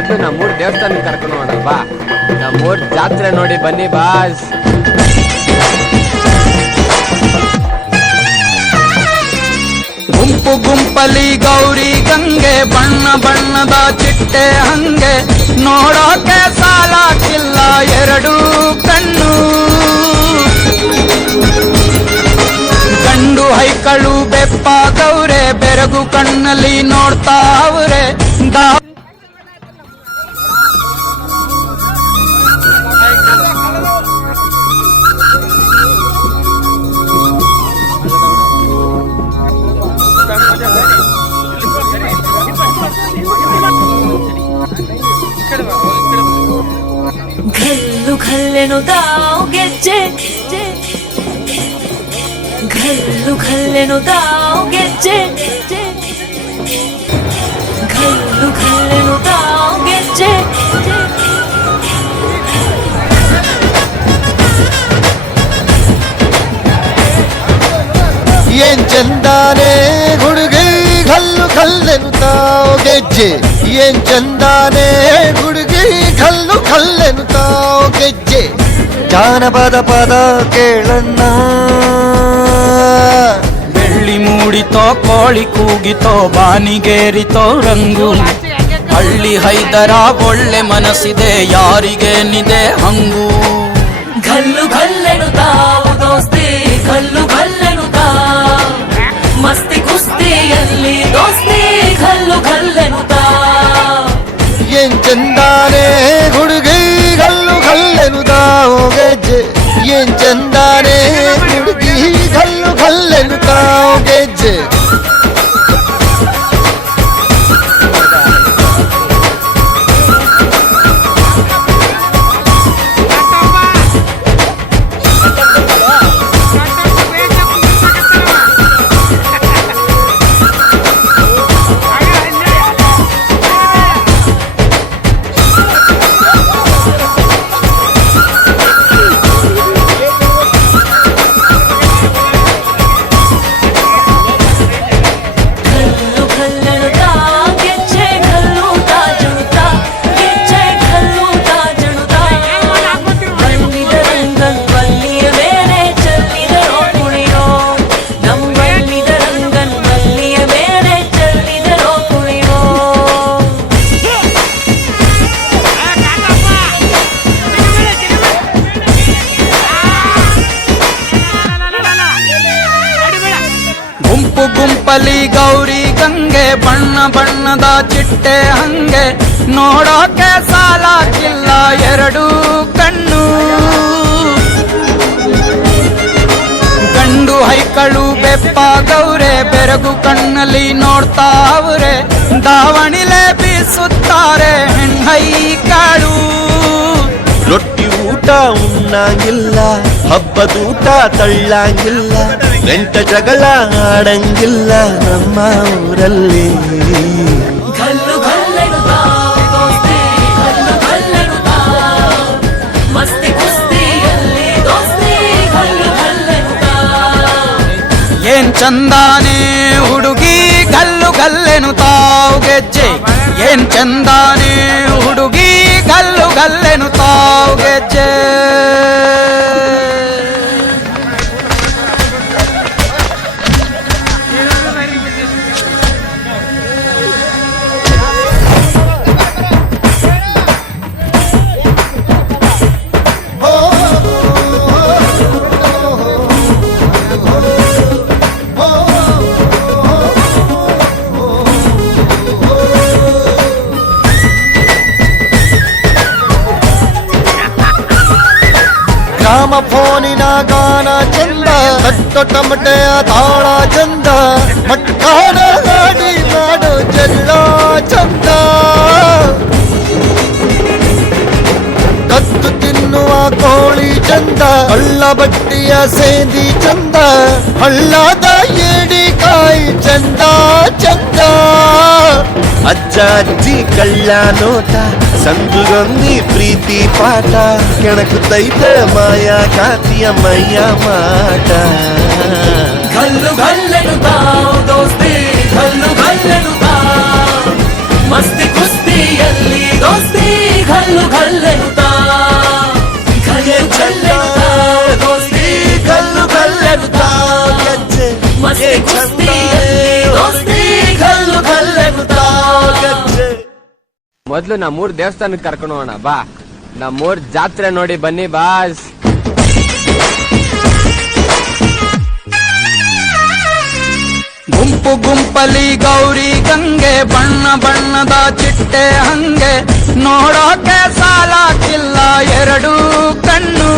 ಮೊದಲು ನಮ್ಮೂರ್ ದೇವಸ್ಥಾನ ಕರ್ಕೊಂಡು ಹೋಗೋಣ ಬಾ. ನಮ್ಮೂರ್ ಜಾತ್ರೆ ನೋಡಿ ಬನ್ನಿ ಬಾಸ್. ಗುಂಪು ಗುಂಪಲಿ ಗೌರಿ ಗಂಗೆ, ಬಣ್ಣ ಬಣ್ಣದ ಚಿಟ್ಟೆ ಹಂಗೆ, ನೋಡೋಕೆ ಸಾಲಾಕಿಲ್ಲ ಎರಡು ಕಣ್ಣು. ಗಂಡು ಹೈಕಳು ಬೆಪ್ಪಾದವ್ರೆ, ಬೆರಗು ಕಣ್ಣಲ್ಲಿ ನೋಡ್ತಾವ್ರೆ. ಘಲ್ಲು ಘಲ್ಲೆನು ತಾವು ಗೆಜ್ಜೆ, ಘಲ್ಲು ಘಲ್ಲೆನು ತಾವು ಗೆಜ್ಜೆ, ಘಲ್ಲು ಘಲ್ಲೆನು ತಾವು ಗೆಜ್ಜೆ. ಏನ್ ಚಂದಾನೆ ಹುಡುಗಿ ಘಲ್ಲು ಘಲ್ಲೆನು ತಾವು ಗೆಜ್ಜೆ, ಏನ್ ಚಂದಾನೆ ಹುಡುಗಿ ಘಲ್ಲು ಘಲ್ಲೆನು ತಾವು ಗೆಜ್ಜೆ. ಜಾನಪದ ಪದ ಕೇಳಣ್ಣ, ಬೆಳ್ಳಿ ಮೂಡಿತೋ ಕೋಳಿ ಕೂಗಿತೋ, ಬಾನಿಗೇರಿತೋ ರಂಗು. ಹಳ್ಳಿ ಹೈದರ ಒಳ್ಳೆ ಮನಸ್ಸಿದೆ, ಯಾರಿಗೇನಿದೆ ಹಂಗು. ಘಲ್ಲು ಘಲ್ಲೆನು ತಾವು ದೋಸ್ತಿ, ಘಲ್ಲು ಘಲ್ಲೆನು ತಾವು ಮಸ್ತಿ ಕುಸ್ತಿಯಲ್ಲಿ ದೋಸ್ತಿ, ಘಲ್ಲು ಘಲ್ಲೆನು ತಾವು. ಏನ್ ಚಂದಾನೆ ಹುಡುಗಿ ಘಲ್ಲು ಘಲ್ಲೆನು ತಾವು ಗೆಜ್ಜೆ, ಏನ್ ಚಂದಾನೆ ಹುಡುಗಿ ಘಲ್ಲು ಘಲ್ಲೆನು ತಾವು ಗೆಜ್ಜೆ. ಗುಂಪಲಿ ಗೌರಿ ಗಂಗೆ, ಬಣ್ಣ ಬಣ್ಣದ ಚಿಟ್ಟೆ ಹಂಗೆ, ನೋಡೋಕೆ ಸಾಲಾಕಿಲ್ಲ ಎರಡು ಕಣ್ಣು. ಗಂಡು ಹೈಕಳು ಬೆಪ್ಪಾದವ್ರೆ, ಬೆರಗು ಕಣ್ಣಲ್ಲಿ ನೋಡ್ತಾವ್ರೆ. ದಾವಣಿಲೆ ಬೀಸುತ್ತಾರೆ ಹೆಣ್ಣೈಕಾಳು. ರೊಟ್ಟಿ ಊಟ ಉಣ್ಣಂಗಿಲ್ಲ, ಹಬ್ಬದೂಟ ತಳ್ಳಂಗಿಲ್ಲ, ಗಂಟ ಜಗಳ ಆಡಂಗಿಲ್ಲ ನಮ್ಮ ಊರಲ್ಲಿ. ಘಲ್ಲು ಘಲ್ಲೆನು ತಾವು ದೋಸ್ತಿ, ಘಲ್ಲು ಘಲ್ಲೆನು ತಾವು ಮಸ್ತಿ ಕುಸ್ತಿಯಲ್ಲಿ ದೋಸ್ತಿ, ಘಲ್ಲು ಘಲ್ಲೆನು ತಾವು. ಏನ್ ಚಂದಾನೆ ಹುಡುಗಿ ಘಲ್ಲು ಘಲ್ಲೆನು ತಾವು ಗೆಜ್ಜೆ, ಏನ್ ಚಂದಾನೆ ಹುಡುಗಿ ಘಲ್ಲು ಘಲ್ಲೆನು ತಾವು ಗೆಜ್ಜೆ. ಗ್ರಾಮ ಫೋನಿನ ಗಾನ ಚಂದ, ಕಟ್ಟು ಟಮಟೆಯ ತಾಳ ಚಂದ, ಮಟ್ಟಾಡ ಹಾಡಿ ಮಾಡೋ ಜಗಳ ಚಂದ. ಕತ್ತು ತಿನ್ನುವ ಕೋಳಿ ಚಂದ, ಹಳ್ಳ ಬಟ್ಟಿಯ ಸೇದಿ ಚಂದ, ಹಳ್ಳದ ಏಡಿಕಾಯಿ ಚಂದ ಚಂದ. ಅಜ್ಜ ಅಜ್ಜಿ ಕಳ್ಳ ನೋಟ, ಸಂದುಗೊಂದಿ ಪ್ರೀತಿ ಪಾಠ, ಕೆಣಕುತ್ತೈತೆ ಮಾಯಾ ಕಾತಿಯ ಮೈಯ ಮಾಟ. ಘಲ್ಲು ಘಲ್ಲೆನು ತಾವು ದೋಸ್ತಿ, ಘಲ್ಲು ಘಲ್ಲೆನು ತಾವು ಮಸ್ತಿ ಕುಸ್ತಿಯಲ್ಲಿ ದೋಸ್ತಿ. ಗಲ್ಲು ಗಲ್ಲೆನುತ್ತಾ ದೋಸ್ತಿ ಗಲ್ಲು ಗಲ್ಲೆನುತ್ತಾ ಗೆಜ್ಜೆ ಮಸ್ತಿ ಕುಸ್ತಿಯಲ್ಲಿ ದೋಸ್ತಿ ಗಲ್ಲು ಗಲ್ಲೆನುತ್ತಾ ಗೆಜ್ಜೆ. ಮೊದ್ಲು ನಮ್ಮೂರ್ ದೇವಸ್ಥಾನಕ್ಕೆ ಕರ್ಕೊಂಡು ಹೋಗೋಣ ಬಾ. ನಮ್ಮೂರ್ ಜಾತ್ರೆ ನೋಡಿ ಬನ್ನಿ ಬಾಸ್. ಗುಂಪು ಗುಂಪಲಿ ಗೌರಿ ಗಂಗೆ, ಬಣ್ಣ ಬಣ್ಣದ ಚಿಟ್ಟೆ ಹಂಗೆ, ನೋಡೋಕೆ ಸಾಲಾಕಿಲ್ಲ ಎರಡು ಕಣ್ಣು.